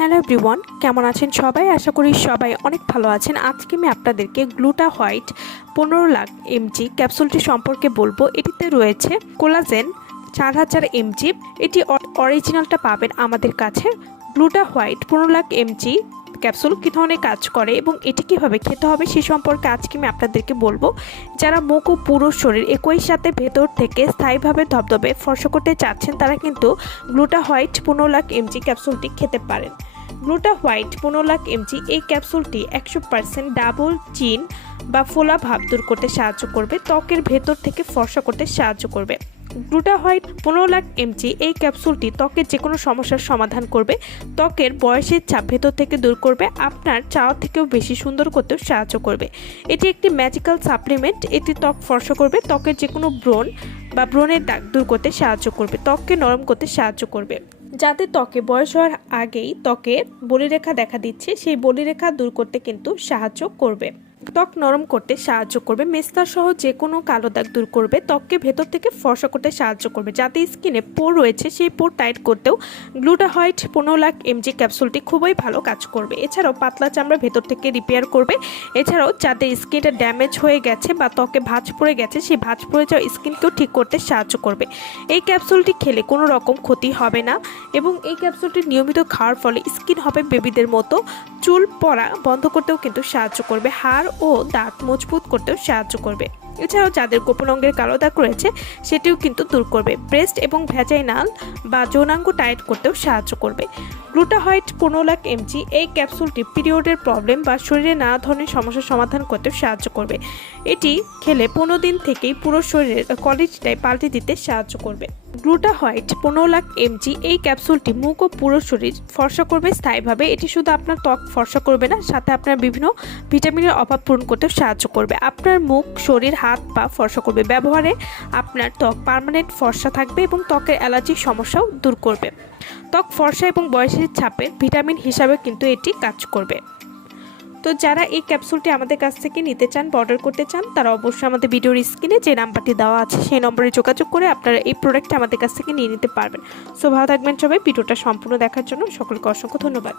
Hello everyone, কেমন আছেন সবাই? আশা করি সবাই অনেক ভালো আছেন। আজকে আমি আপনাদেরকে গ্লুটা হোয়াইট 15 লাখ এমজি ক্যাপসুলটি সম্পর্কে বলবো। এটিতে রয়েছে কোলাজেন 4000 এমজি। এটি অরিজিনালটা পাবেন আমাদের কাছে। গ্লুটা হোয়াইট 15 লাখ এমজি ক্যাপসুল কী ধরনের কাজ করে এবং এটি কীভাবে খেতে হবে সে সম্পর্কে আজকে আমি আপনাদেরকে বলবো। যারা মুখ ও পুরো শরীর একই সাথে ভেতর থেকে স্থায়ীভাবে ধবধবে ফর্সা করতে চাচ্ছেন তারা কিন্তু গ্লুটা হোয়াইট 15 লাখ এমজি ক্যাপসুলটি খেতে পারেন। গ্লুটা হোয়াইট 15 লাখ এমজি এই ক্যাপসুলটি 100% ডাবল চিন বা ফোলা ভাব দূর করতে সাহায্য করবে, ত্বকের ভেতর থেকে ফর্সা করতে সাহায্য করবে। গ্লুটা হোয়াইট 15 লাখ এমজি এই ক্যাপসুলটি ত্বকের যে কোনো সমস্যার সমাধান করবে, ত্বকের বয়সের ছাপ ভেতর থেকে দূর করবে, আপনার চাওয়া থেকেও বেশি সুন্দর করতেও সাহায্য করবে। এটি একটি ম্যাজিক্যাল সাপ্লিমেন্ট। এটি ত্বক ফর্সা করবে, ত্বকের যে কোনো ব্রণ বা ব্রণের দাগ দূর করতে সাহায্য করবে, ত্বককে নরম করতে সাহায্য করবে। যাদের ত্বকে বয়স হওয়ার আগেই ত্বকে বলিরেখা দেখা দিচ্ছে সেই বলিরেখা দূর করতে কিন্তু সাহায্য করবে, ত্বক নরম করতে সাহায্য করবে, মেস্তা সহ যে কোনো কালো দাগ দূর করবে, ত্বককে ভেতর থেকে ফর্সা করতে সাহায্য করবে। যাদের স্কিনে পোর রয়েছে সেই পোর টাইট করতেও গ্লুটা হোয়াইট 15 লাখ এমজি ক্যাপসুলটি খুবই ভালো কাজ করবে। এছাড়াও পাতলা চামড়া ভেতর থেকে রিপেয়ার করবে। এছাড়াও যাদের স্কিনটা ড্যামেজ হয়ে গেছে বা ত্বকে ভাঁজ পড়ে গেছে সেই ভাঁজ পড়ে যাওয়া স্কিনকেও ঠিক করতে সাহায্য করবে। এই ক্যাপসুলটি খেলে কোনো রকম ক্ষতি হবে না এবং এই ক্যাপসুলটি নিয়মিত খাওয়ার ফলে স্কিন হবে বেবিদের মতো। চুল পড়া বন্ধ করতেও কিন্তু সাহায্য করবে, হাড় ও দাঁত মজবুত করতেও সাহায্য করবে। এছাড়াও যাদের গোপন অঙ্গের কালো দাগ রয়েছে সেটিও কিন্তু দূর করবে, ব্রেস্ট এবং ভ্যাজাইনাল বা যৌনাঙ্গ টাইট করতেও সাহায্য করবে। গ্লুটা হোয়াইট 15 লাখ এমজি এই ক্যাপসুলটি পিরিয়ডের প্রবলেম বা শরীরে নানা ধরনের সমস্যার সমাধান করতেও সাহায্য করবে। এটি খেলে 15 দিন থেকেই পুরো শরীরের কোয়ালিটিটাই পাল্টে দিতে সাহায্য করবে। গ্লুটা হোয়াইট 15 লাখ এমজি এই ক্যাপসুলটি মুখ ও পুরো শরীর ফর্সা করবে স্থায়ীভাবে। এটি শুধু আপনার ত্বক ফর্সা করবে না, সাথে আপনার বিভিন্ন ভিটামিনের অভাব পূরণ করতেও সাহায্য করবে। আপনার মুখ, শরীর, হাত পা ফর্সা করবে। ব্যবহারে আপনার ত্বক পার্মানেন্ট ফর্সা থাকবে এবং ত্বকের অ্যালার্জির সমস্যাও দূর করবে। ত্বক ফর্সা এবং বয়সের ছাপের ভিটামিন হিসাবে কিন্তু এটি কাজ করবে। তো যারা এই ক্যাপসুলটি আমাদের কাছ থেকে নিতে চান বা অর্ডার করতে চান তারা অবশ্যই আমাদের ভিডিওর স্ক্রিনে যে নাম্বারটি দেওয়া আছে সেই নম্বরে যোগাযোগ করে আপনারা এই প্রোডাক্টটি আমাদের কাছ থেকে নিয়ে নিতে পারবেন। সো ভালো থাকবেন সবাই। ভিডিওটা সম্পূর্ণ দেখার জন্য সকলকে অসংখ্য ধন্যবাদ।